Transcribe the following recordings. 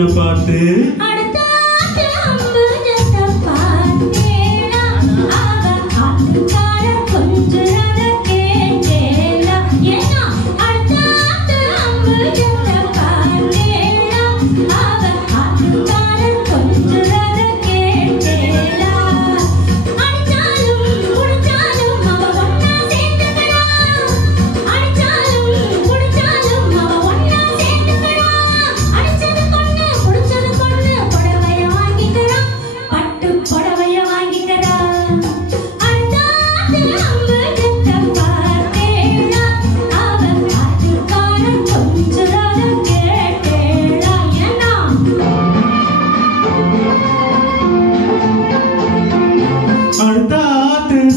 என்ன பாட்டு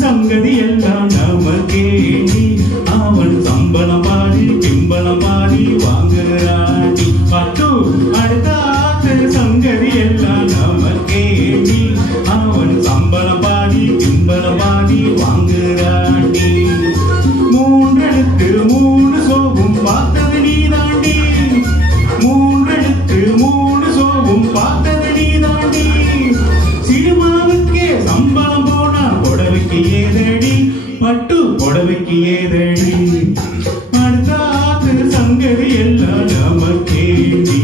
சங்கதி எல்லாம் நமக்கேண்டி அவன் சம்பளம் பாடி பிம்பளம் பாடி வாங்குறாண்டி பட்டு அடுத்த சங்கதி எல்லாம் நமக்கேண்டி அவன் சம்பளம் பாடி பிம்பளம் பாடி வாங்குறாண்டி மூன்றெழுத்து மூணு சோகம் பார்த்தது நீதாண்டி மூன்றெழுத்து மூணு சோகம் பார்த்தது நீதாண்டி சினிமாவுக்கே சம்பளம் போனா புடவைக்கு ஏதடி பட்டு புடவைக்கு ஏதடி அடுத்த சங்கதி எல்லாம் நமக்கேண்டி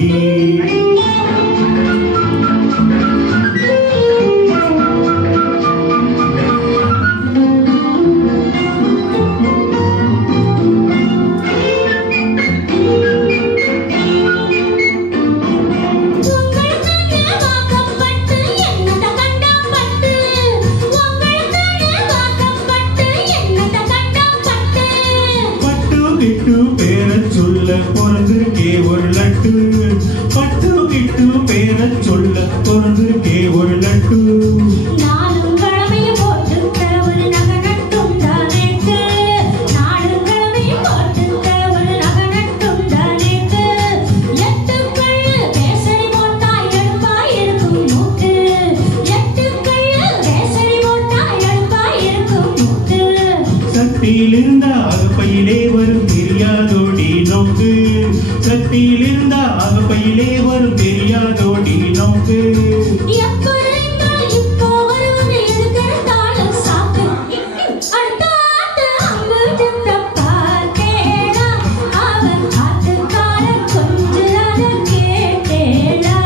சொல்ல பிறந்திருக்கே ஒரு லட்டு பட்டு கிட்டு பேர சொல்ல பிறந்திருக்கே ஒரு லட்டு நாளும் கிழமையும் போட்டு ஒரு நகை நட்டும் தானேக்கு நாளும் கிழமையும் போட்டு ஒரு நகை நட்டும் தானேக்கு எட்டுக்கள்ளு பேசடி போட்டா எழுப்பாய் இருக்கும் மூக்கு எட்டுக்கள்ளு பேசடி போட்டா எழுப்பாய் இருக்கும் மூக்கு சட்டியில் இருந்தா அகப்பையிலே வரும் தெரியாதோடி நோக்கு சட்டியில் இருந்தா அகப்பையிலே வரும் தெரியாதோடி நோக்கு இப்போ வருவது எதுக்கெடுத்தாலும் சாக்கு அடுத்த அம்பு பார்த்தேடா அவன் ஆட்டுக்கார கொஞ்சம் கேட்டேடா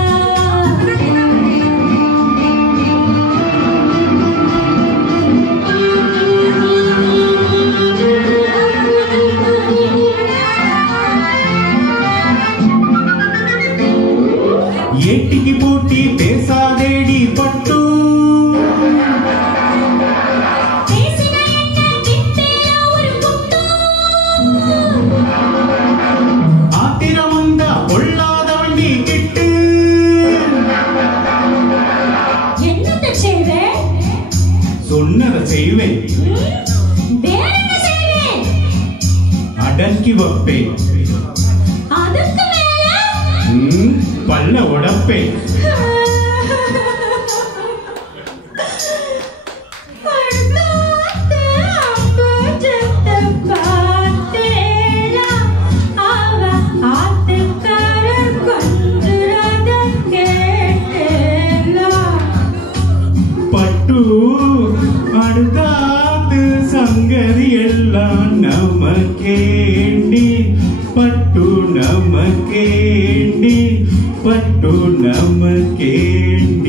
ஏட்டிக்கு போட்டி பேசாதேடி பட்டு ஆத்திரம் வந்தா கொள்ளாத வண்டி கிட்டு என்னத்தை செய்வேன் சொன்னதை செய்வேன் அடக்கி வைப்பேன் அதுக்கு மேல பல்ல உடப்பேன் பட்டு அடுத்த சங்கதி எல்லாம் நமக்கேண்டி பட்டு நமக்கேண்டி பட்டு நமக்கேண்டி